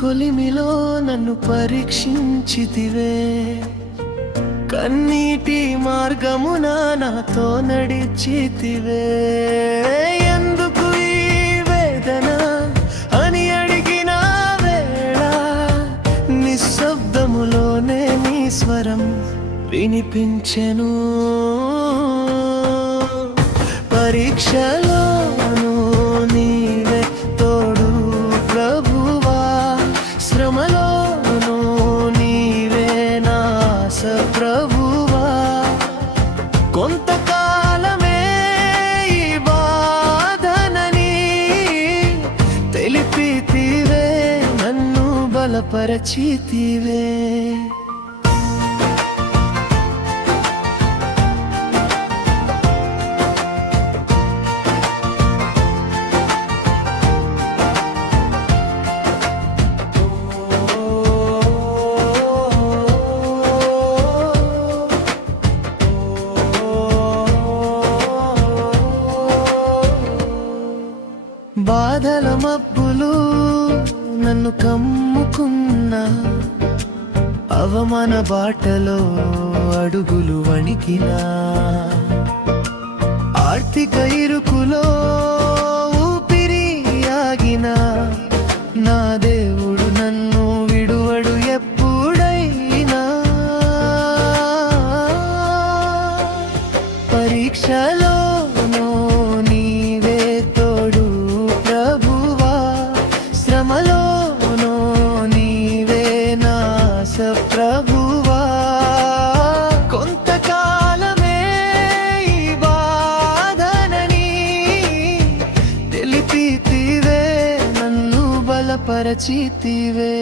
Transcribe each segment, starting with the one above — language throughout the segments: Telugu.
కొలిమిలో నన్ను పరీక్షించితివే. కన్నీటి మార్గమున నాతో నడిచితివే. ఎందుకు ఈ వేదన అని అడిగిన వేళ నిశ్శబ్దములోనే నీ స్వరం వినిపించెను. పరీక్షలో నన్ను బలపరచితివే బాధల మబ్బులు నన్ను కమ్ముకున్నా అవమాన బాటలో అడుగులు వణికినా ఆర్థిక ఇరుకులో ఊపిరి ఆగిన నా దేవుడు నన్ను విడువడు ఎప్పుడైనా. పరీక్షలోనూ బలపరచితివే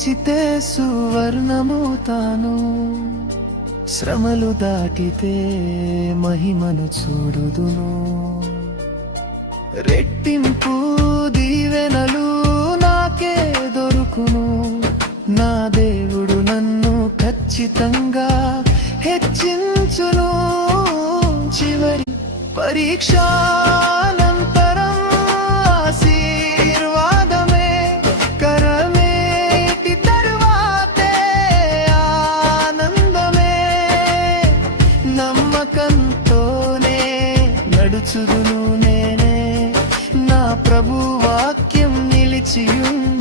నిలిచితే సువర్ణమవుతాను. శ్రమలు దాటితే మహిమను చూడుదును. రెట్టింపు దీవెనలు నాకే దొరుకును. నా దేవుడు నన్ను ఖచ్చితంగా హెచ్చించును. చివరి పరీక్ష నడుచుదును నేనే. నా ప్రభు వాక్యం నిలిచియుండు.